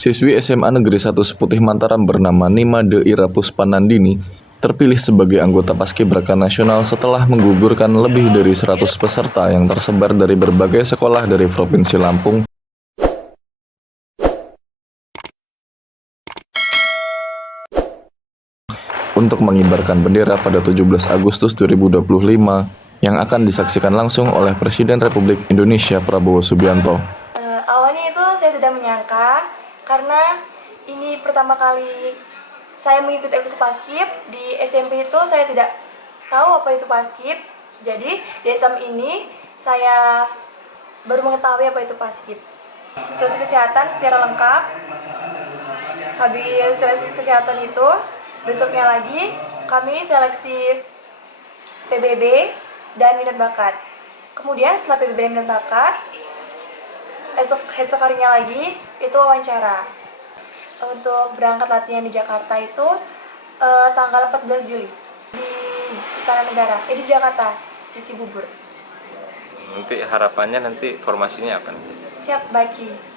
Siswi SMA Negeri 1 Seputih Mataram bernama Nima De Ira Puspanandini terpilih sebagai anggota Paskibraka Nasional setelah menggugurkan lebih dari 100 peserta yang tersebar dari berbagai sekolah dari Provinsi Lampung. Untuk mengibarkan bendera pada 17 Agustus 2025 yang akan disaksikan langsung oleh Presiden Republik Indonesia Prabowo Subianto. Awalnya itu saya tidak menyangka karena ini pertama kali saya mengikuti ekskul Paskib. Di SMP itu saya tidak tahu apa itu Paskib. Jadi di SM ini saya baru mengetahui apa itu Paskib. Seleksi kesehatan secara lengkap. Habis seleksi kesehatan itu, besoknya lagi kami seleksi PBB dan minat bakat. Kemudian setelah PBB dan minat bakat, esok harinya lagi itu wawancara. Untuk berangkat latihan di Jakarta itu tanggal 14 Juli di Istana Negara, di Jakarta, di Cibubur. Nanti harapannya nanti formasinya apa? Siap, Baki.